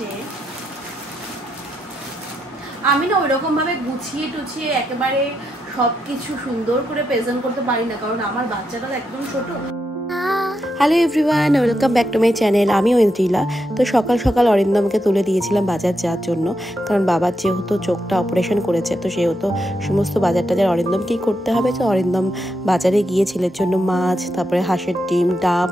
হচ্ছে আমি না ওইরকম ভাবে গুছিয়ে টুছিয়ে একেবারে সবকিছু সুন্দর করে প্রেজেন্ট করতে পারি না, কারণ আমার বাচ্চাটা একদম ছোট। Hello everyone, welcome back to my channel. আমি ঐন্দ্রিলা। তো সকাল সকাল অরিন্দমকে তুলে দিয়েছিলাম বাজার যাওয়ার জন্য, কারণ বাবার যেহেতু চোখটা অপারেশন করেছে, তো সেহেতু সমস্ত বাজার টাজার অরিন্দমকেই করতে হবে। তো অরিন্দম বাজারে গিয়ে ছেলের জন্য মাছ, তারপরে হাঁসের ডিম, ডাব,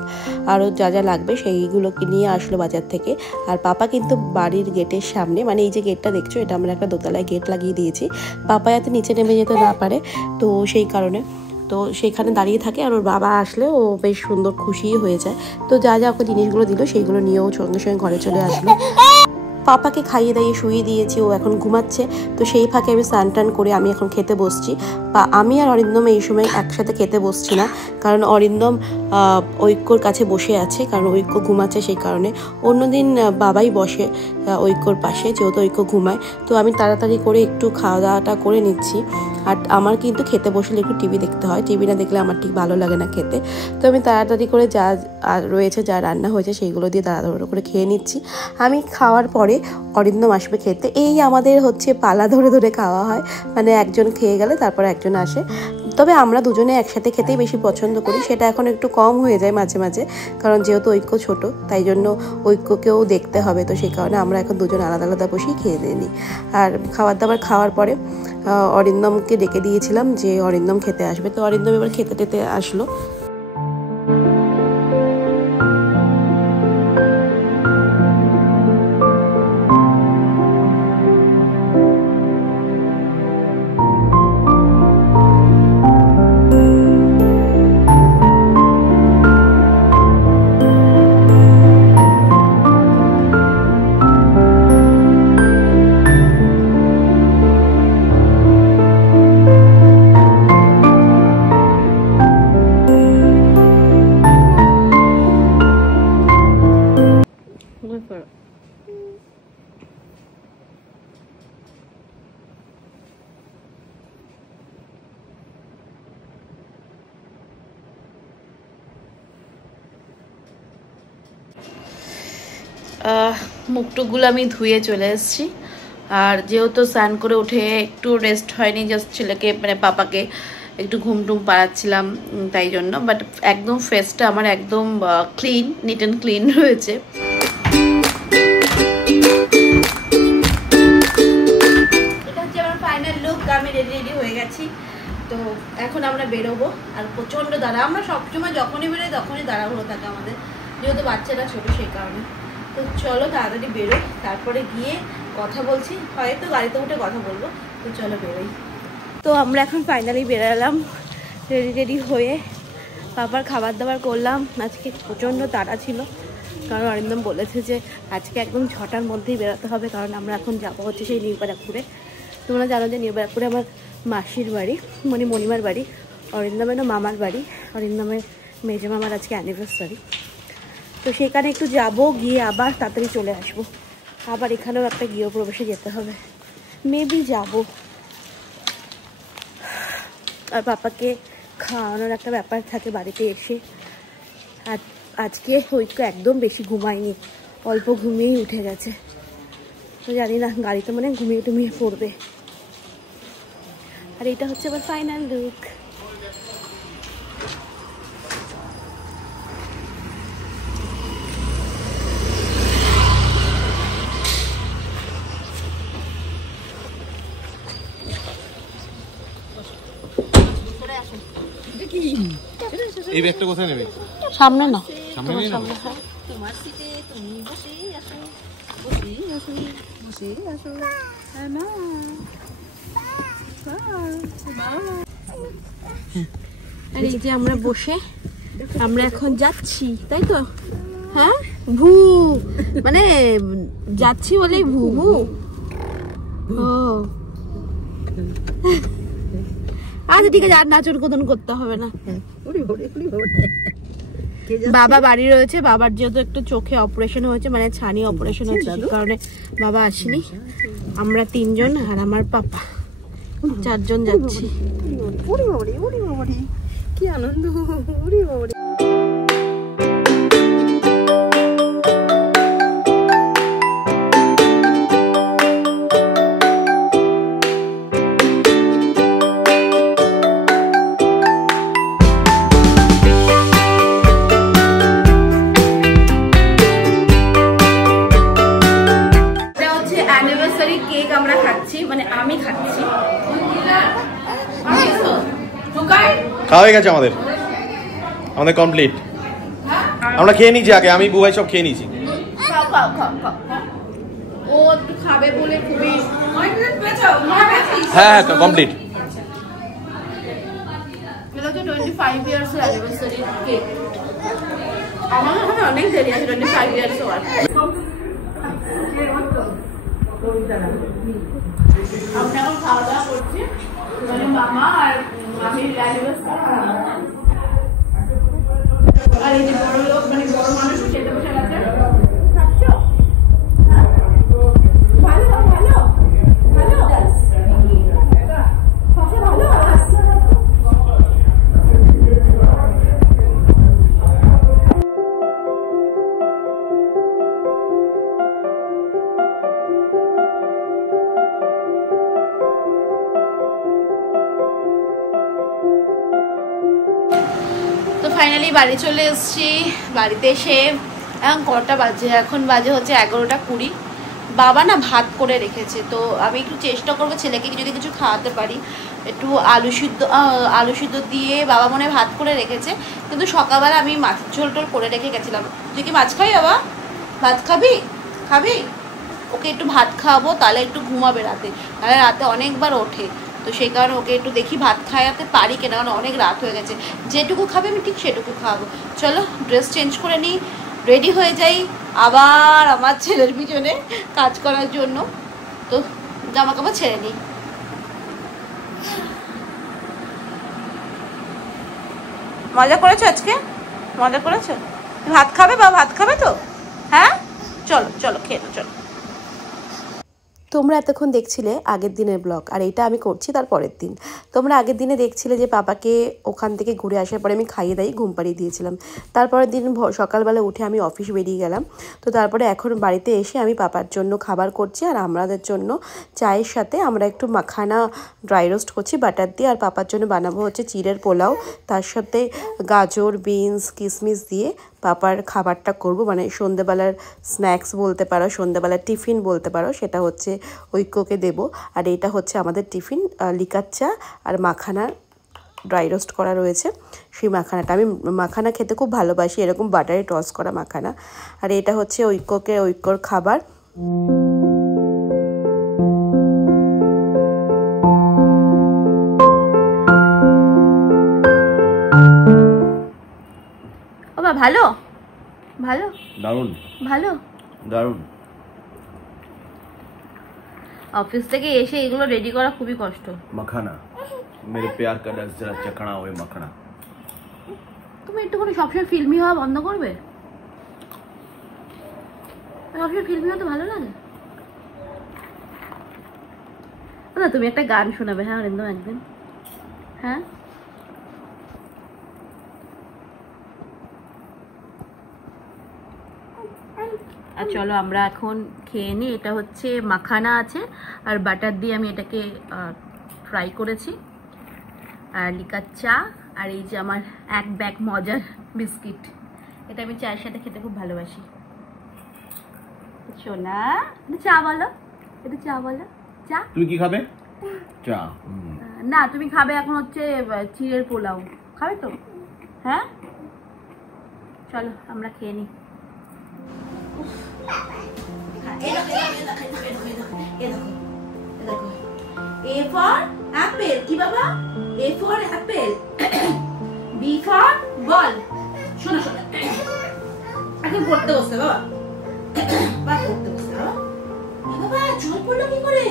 আরও যা যা লাগবে সেইগুলোকে নিয়ে আসলো বাজার থেকে। আর পাপা কিন্তু বাড়ির গেটের সামনে, মানে এই যে গেটটা দেখছো, এটা আমরা একটা দোতলায় গেট লাগিয়ে দিয়েছি, পাপা যাতে নিচে নেমে যেতে না পারে, তো সেই কারণে তো সেইখানে দাঁড়িয়ে থাকে। আর ওর বাবা আসলে ও বেশ সুন্দর খুশিই হয়ে যায়। তো যা যা ওকে জিনিসগুলো দিল সেইগুলো নিয়েও সঙ্গে সঙ্গে ঘরে চলে আসলো। পাপাকে খাইয়ে দাইয়ে শুয়ে দিয়েছি, ও এখন ঘুমাচ্ছে। তো সেই ফাঁকে আমি স্নান টান করে আমি এখন খেতে বসছি। বা আমি আর অরিন্দম এই সময় একসাথে খেতে বসছি না, কারণ অরিন্দম ঐক্যর কাছে বসে আছে, কারণ ঐক্য ঘুমাচ্ছে সেই কারণে। অন্যদিন বাবাই বসে ঐক্যর পাশে, যেহেতু ঐক্য ঘুমায়। তো আমি তাড়াতাড়ি করে একটু খাওয়া দাওয়াটা করে নিচ্ছি। আর আমার কিন্তু খেতে বসলে একটু টিভি দেখতে হয়, টিভি না দেখলে আমার ঠিক ভালো লাগে না খেতে। তো আমি তাড়াতাড়ি করে যা রয়েছে, যা রান্না হয়েছে সেইগুলো দিয়ে তাড়াতাড়ি করে খেয়ে নিচ্ছি। আমি খাওয়ার পরে অরিন্দম আসবে খেতে। এই আমাদের হচ্ছে পালা ধরে ধরে খাওয়া হয়, মানে একজন খেয়ে গেলে তারপর একজন আসে। তবে আমরা দুজনে একসাথে খেতেই বেশি পছন্দ করি, সেটা এখন একটু কম হয়ে যায় মাঝে মাঝে, কারণ যেহেতু ঐক্য ছোট, তাই জন্য ঐক্যকেও দেখতে হবে। তো সেই কারণে আমরা এখন দুজন আলাদা আলাদা বসেই খেয়ে নিই। আর খাবার দাবার খাওয়ার পরে অরিন্দমকে ডেকে দিয়েছিলাম যে অরিন্দম খেতে আসবে। তো অরিন্দম এবার খেতে টেতে আসলো। মুখটুকগুলো আমি ধুয়ে চলে এসেছি। আর যেহেতু স্নান করে উঠে একটু রেস্ট হয়নি, জাস্ট ছেলেকে মানে পাপাকে একটু ঘুম টুম পাড়াচ্ছিলাম, তাই জন্য। বাট একদম ফেসটা আমার একদম ক্লিন, নিট অ্যান্ড ক্লিন রয়েছে। এটা হচ্ছে আমার ফাইনাল লুক। আমি রেডি হয়ে গেছি। তো এখন আমরা বেরোবো। আর প্রচণ্ড দাঁড়া, আমরা সবসময় যখনই বেরোই তখনই দাঁড়াহুড়ো থাকে আমাদের, যেহেতু বাচ্চারা ছোট সেই কারণে। তো চলো তাড়াতাড়ি বেরোই, তারপরে গিয়ে কথা বলছি, হয়তো গাড়িতে উঠে কথা বলবো। তো চলো বেরোই। তো আমরা এখন ফাইনালি বেরোলাম রেডি হয়ে। বাবার খাবার দাবার করলাম। আজকে প্রচণ্ড তাড়া ছিল, কারণ অরিন্দম বলেছে যে আজকে একদম 6টার মধ্যেই বেরোতে হবে, কারণ আমরা এখন যাবো হচ্ছে সেই নিউবারাকপুরে। তোমরা জানো যে নিউবারাকপুরে আমার মাসির বাড়ি, মানে মণিমার বাড়ি, অরিন্দমেরও মামার বাড়ি। অরিন্দমের মেজো মামার আজকে অ্যানিভার্সারি। তো সেখানে একটু যাবো, গিয়ে আবার তাড়াতাড়ি চলে আসবো। আবার এখানেও একটা গৃহপ্রবেশে যেতে হবে, মেবি যাবো। আর পাপাকে খাওয়ানোর একটা ব্যাপার থাকে বাড়িতে এসে। আর আজকে ঐক্য একদম বেশি ঘুমায়নি, অল্প ঘুমিয়েই উঠে গেছে। তো জানি না, গাড়িতে মানে ঘুমিয়ে টুমিয়ে পড়বে। আর এটা হচ্ছে আবার ফাইনাল লুক। এই ব্যাগটা কোথায় নেবে? সামনে না, সামনে নেই না? তোমার সিটে তুমি বসেই আসো, বসেই আসো, বসেই আসো না। আর এই যে আমরা বসে, আমরা এখন যাচ্ছি, তাই তো? হ্যাঁ, ভু মানে যাচ্ছি বলেই ভু ভু। ও আচ্ছা ঠিক আছে, আর নাচন কোদন করতে হবে না। বাবা বাড়ি রয়েছে। বাবার যেহেতু একটু চোখে অপারেশন হয়েছে, মানে ছানি অপারেশন হয়েছে, সেই কারণে বাবা আসেনি। আমরা 3 জন আর আমার পাপা 4 জন যাচ্ছি। কি আনন্দ! খাচ্ছি, মানে আমি খাচ্ছি। খাওয়া হয়ে গেছে আমাদের কমপ্লিট। আমরা খেয়ে নিয়েছি আগে, আমি বুয়াই সব খেয়ে নিয়েছি। ও একটু খাবে বলে খুবই হ্যাঁ কমপ্লিট। এটা তো 25 ইয়ার্স অ্যানিভার্সারি কেক। আমার মনে অনেক দেরি আছে, 25 ইয়ার্স হওয়ার। আমরা এখন খাওয়া দাওয়া করছি, মানে মামা আর মামির অ্যানিভার্সারি। আর এই যে বড় লোক, মানে বড় মানুষ খেতে বসে গেছে। ভালো ভালো ভালো ভালো। ফাইনালি বাড়ি চলে এসেছি। বাড়িতে এসে এখন কটা বাজে, এখন বাজে হচ্ছে 11:20। বাবা না ভাত করে রেখেছে, তো আমি একটু চেষ্টা করবো ছেলেকে যদি কিছু খাওয়াতে পারি। একটু আলু সিদ্ধ দিয়ে বাবা মনে ভাত করে রেখেছে, কিন্তু সকালবেলা আমি মাছ ঝোল টোল করে রেখে গেছিলাম। তুই কি মাছ খাবি বাবা? ভাত খাবি? ওকে একটু ভাত খাওয়াবো, তাহলে একটু ঘুমাবে রাতে, তাহলে রাতে অনেকবার ওঠে। তো সেই কারণে ওকে একটু দেখি ভাত খাওয়াতে পারি কেন, কারণ অনেক রাত হয়ে গেছে। যেটুকু খাবে আমি ঠিক সেটুকু খাওয়াবো। চলো ড্রেস চেঞ্জ করে নিই, রেডি হয়ে যাই আবার আমার ছেলের পিছনে কাজ করার জন্য। তো জামা কাপড় ছেড়ে নিই। মজা করেছো আজকে? মজা করেছো? ভাত খাবে বা ভাত খাবে তো? হ্যাঁ চলো খেয়ে নাও, চলো। তোমরা এতক্ষণ দেখছিলে আগের দিনের ব্লগ, আর এইটা আমি করছি তার পরের দিন। তোমরা আগের দিনে দেখছিলে যে বাবাকে ওখান থেকে ঘুরে আসার পরে আমি খাইয়ে দাই ঘুম পাড়িয়ে দিয়েছিলাম। তারপরের দিন সকালবেলা উঠে আমি অফিস বেরিয়ে গেলাম। তো তারপরে এখন বাড়িতে এসে আমি পাপার জন্য খাবার করছি, আর আমাদের জন্য চায়ের সাথে আমরা একটু মাখানা ড্রাই রোস্ট করছি বাটার দিয়ে। আর পাপার জন্য বানাবো হচ্ছে চিড়ের পোলাও, তার সাথে গাজর, বিনস, কিশমিশ দিয়ে পাপার খাবারটা করব, মানে সন্ধ্যেবেলার স্ন্যাক্স বলতে পারো, সন্ধ্যেবেলার টিফিন বলতে পারো, সেটা হচ্ছে ঐক্যকে দেব। আর এটা হচ্ছে আমাদের টিফিন, লিকার চা আর মাখানা ড্রাই রোস্ট করা রয়েছে। সেই মাখানাটা, আমি মাখানা খেতে খুব ভালোবাসি, এরকম বাটারে টস করা মাখানা। আর এটা হচ্ছে ঐক্যর খাবার। ভালো ভালো দারুণ ভালো দারুণ। অফিস থেকে এসে এগুলো রেডি করা খুবই কষ্ট। মাখানা মেরে প্যার কা রস জরা চখনা ওই মাখানা। তুমি একটুখানি সবসময় ফিল্মি হওয়া বন্ধ করবে? সবসময় ফিল্মি হওয়া তো ভালো লাগে না? তুমি একটা গান শোনাবে হ্যাঁ অরিন্দম একদিন? হ্যাঁ আর চলো আমরা এখন খেয়ে নিই। এটা হচ্ছে মাখানা আছে আর বাটার দিয়ে আমি এটাকে ফ্রাই করেছি, আর লিকার চা, আর এই যে আমার এক ব্যাগ মজার বিস্কিট। এটা আমি চায়ের সাথে খেতে খুব ভালোবাসি। সোনা চা বলো, এটা চা বলো। চা তুমি কি খাবে? চা না, তুমি খাবে এখন হচ্ছে চিড়ের পোলাও খাবে তো? হ্যাঁ চলো আমরা খেয়ে নিই। A for apple, কি বাবা? A for apple, B for ball. শোনো এখন পড়তে বসতে বাবা, পড়তে বসতে বাবা। জল পড়লো কি করে?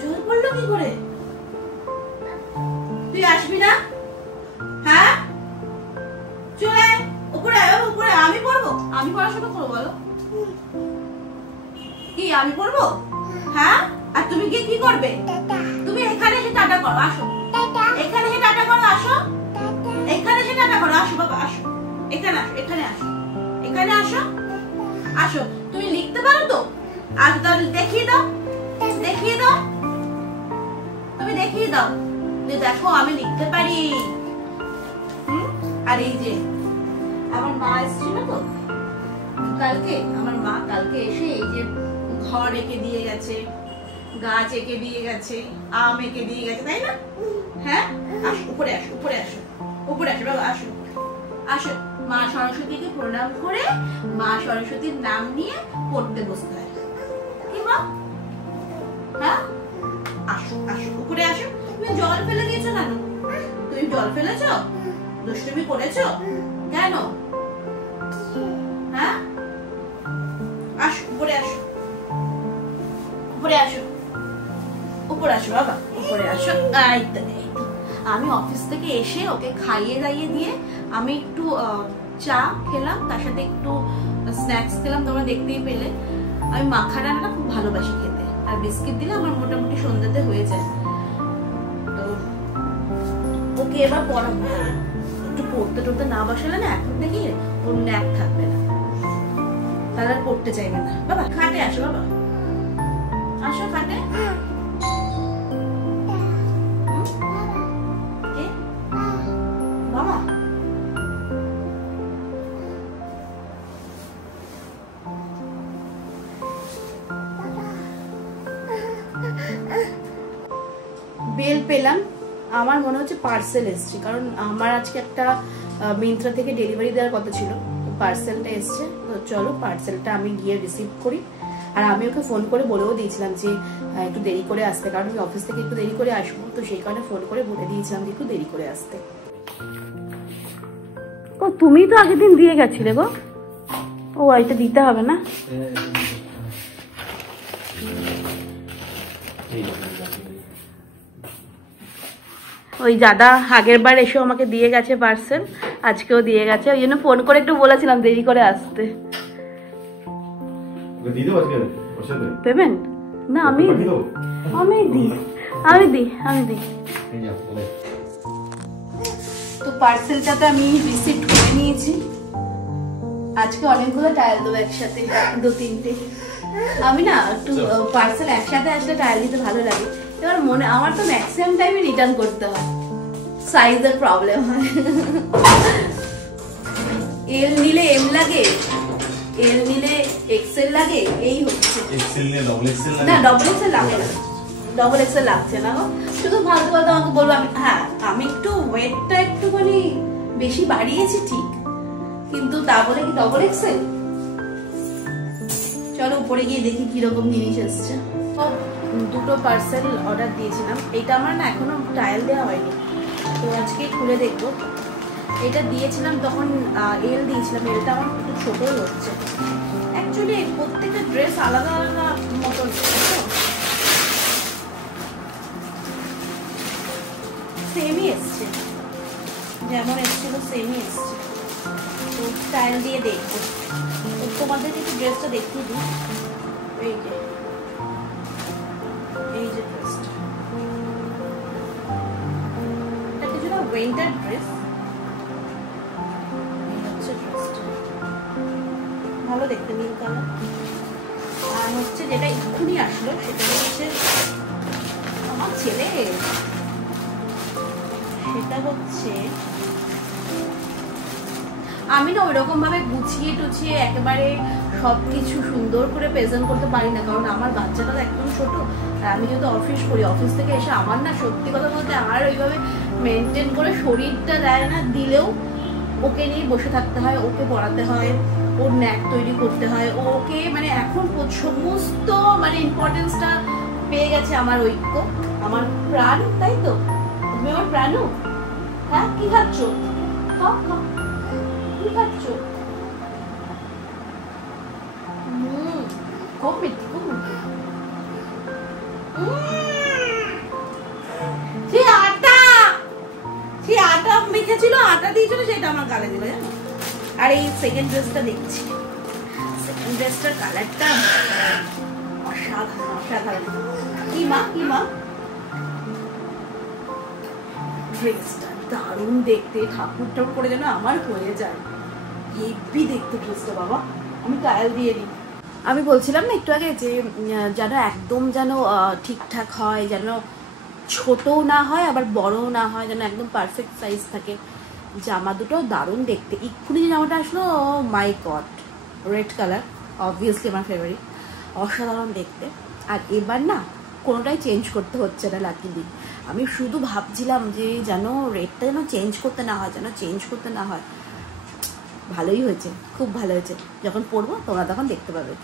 জল পড়লো কি করে? তুই আসবি না? হ্যাঁ চলে উপরে উপরে। আমি পড়বো, আমি পড়াশোনা করবো বলো? কি আমি পড়বো? হ্যাঁ আর তুমি কি করবে? তুমি এখানে এসে টাটা করো, আসো এখানে এসে টাটা করো, আসো এখানে এসে টাটা করো, আসো বাবা আসো এখানে, আসো এখানে, আসো এখানে, আসো আসো। তুমি লিখতে পারো তো? আজ তাহলে দেখিয়ে দাও, দেখিয়ে দাও, তুমি দেখিয়ে দাও যে দেখো আমি লিখতে পারি। আর এই যে আমার মা এসেছিল তো কালকে, আমার মা কালকে এসে এই যে ঘর এঁকে দিয়ে গেছে, গাছ এঁকে দিয়ে গেছে, আম এঁকে দিয়ে গেছে, তাই না? হ্যাঁ, আসো উপরে, আসো উপরে, আসো উপরে, আসো বাবা, আসো আসো। মা সরস্বতীকে প্রণাম করে মা সরস্বতীর নাম নিয়ে পড়তে বসতে হয়, কি মা? হ্যাঁ, আসো আসো উপরে আসো। তুমি জল ফেলে দিয়েছো কেন? তুমি জল ফেলেছো? দুষ্টুমি করেছো কেন? হ্যাঁ, আসো উপরে, আসো উপরে, আসো উপরে, আসো বাবা উপরে আসো। আমি অফিস থেকে এসে ওকে খাইয়ে দাইয়ে দিয়ে আমি একটু চা খেলাম, তার সাথে একটু স্ন্যাক্স খেলাম, তোমরা দেখতেই পেলে। আমি মাখানাটা খুব ভালোবাসি খেতে, আর বিস্কিট দিলে আমার মোটামুটি সন্ধ্যাতে হয়ে যায়। তো ওকে এবার পড়াবো, একটু পড়তে টড়তে না বসালে না এখন থেকে ওর ন্যাক থাকবে না, তাহলে পড়তে চাইবে না। বাবা খাটে আসো, বাবা আসো খাটে। বাবা বেল পেলাম, আমার মনে হচ্ছে পার্সেল এসছে, কারণ আমার আজকে একটা মিন্ত্রা থেকে ডেলিভারি দেওয়ার কথা ছিল, পার্সেলটা এসছে। তো চলো পার্সেলটা আমি গিয়ে রিসিভ করি। আর আমি ওকে ফোন করে বলেও দিয়েছিলাম যে একটু দেরি করে আসতে, কারণ আমি অফিস থেকে একটু দেরি করে আসবো, তো সেই কারণে ফোন করে বলে দিয়েছিলাম যে একটু দেরি করে আসতে। ও তুমি তো আগের দিন দিয়ে গেছিলে গো। ও এটা দিতে হবে না। ওই দাদা আগের বার এসে আমাকে দিয়ে গেছে পার্সেল, আজকেও দিয়ে গেছে, ওই জন্য ফোন করে একটু বলেছিলাম দেরি করে আসতে। পেমেন্ট না আমি দিই। তো পার্সেলটাতে আমি রিসিপ্ট করে নিয়েছি। আজকে অনেকগুলো টাইল দেবো একসাথে, 2-3টে। আমি না একটু পার্সেল একসাথে আসলে টাইল দিতে ভালো লাগে। এবার মনে আমার তো ম্যাক্সিমাম টাইমে রিটার্ন করতে হয়, সাইজের প্রবলেম হয়। এল নিলে এম লাগে, এল নিলে এক্সেল লাগে, এই হচ্ছে। না ডবল এক্সেল লাগে না, ডবল এক্সেল লাগছে না গো। শুধু ফালতু ফালতু আমাকে বলবো। আমি একটু ওয়েটটা একটুখানি বেশি বাড়িয়েছি ঠিক, কিন্তু তা বলে কি ডবল এক্সেল? চলো উপরে গিয়ে দেখি কিরকম জিনিস এসছে। দুটো পার্সেল অর্ডার দিয়েছিলাম, এটা আমার না এখনো ট্রায়াল দেওয়া হয়নি, তো আজকে খুলে দেখবো। এটা দিয়েছিলাম তখন এল দিয়েছিলাম, এলটা আমার একটু ছোটই হচ্ছে। অ্যাকচুয়ালি প্রত্যেকটা ড্রেস আলাদা আলাদা মতন, সেমই এসছে, যেমন এসছিল সেমই এসছে। তো স্টাইল দিয়ে দেখবো। তোমাদেরকে একটু ড্রেসটা দেখিয়ে দিই। এই যে ড্রেসটা, এটা কিছুটা উইন্টার ড্রেস। এই হচ্ছে ড্রেসটা, ভালো দেখতে, নীল কালার। আর হচ্ছে যেটা এক্ষুনি আসলো সেটা হচ্ছে আমার ছেলে, সেটা হচ্ছে আমি না ওইরকম ভাবে গুছিয়ে টুছিয়ে একেবারে সবকিছু সুন্দর করে প্রেজেন্ট করতে পারি না, কারণ আমার বাচ্চাটা একদম ছোট। আর আমি যেহেতু অফিস করি, অফিস থেকে এসে আমার না সত্যি কথা বলতে আমার ওইভাবে মেনটেন করে শরীরটা দেয় না, দিলেও ওকে নিয়ে বসে থাকতে হয়, ওকে পড়াতে হয়, ওর ন্যাক তৈরি করতে হয়, ওকে মানে এখন সমস্ত মানে ইম্পর্টেন্সটা পেয়ে গেছে আমার ঐক্য, আমার প্রাণ। তাই তো তুমি আমার প্রাণও। হ্যাঁ কি খাচ্ছ? খাও খাও, কি খাচ্ছ? খুব মিষ্টি, খুব মিষ্টি। সেই আটা মেখেছিল, আটা দিয়েছিল, সেটা আমার গালে দিল জানো। আর এই সেকেন্ড ড্রেসটা দেখছি, সেকেন্ড ড্রেসটার কালারটা অসাধারণ, অসাধারণ। কি মা, কি মা? ড্রেসটা দারুণ দেখতে, ঠাকুর ঠাকুর করে যেন আমার হয়ে যায়। হেভি দেখতে ড্রেসটা বাবা, আমি ট্রায়াল দিয়ে দিই। আমি বলছিলাম না একটু আগে যে যেন একদম যেন ঠিকঠাক হয়, যেন ছোটও না হয় আবার বড়ও না হয়, যেন একদম পারফেক্ট সাইজ থাকে। জামা দুটো দারুণ দেখতে। এক্ষুনি যে জামাটা আসলো, মাই গড, রেড কালার, অবভিয়াসলি আমার ফেভারিট, অসাধারণ দেখতে। আর এবার না কোনোটাই চেঞ্জ করতে হচ্ছে না লাকিলি। আমি শুধু ভাবছিলাম যে যেন রেটটা যেন চেঞ্জ করতে না হয়, ভালোই হয়েছে, খুব ভালো হয়েছে। যখন পরবো তোমরা তখন দেখতে পাবে।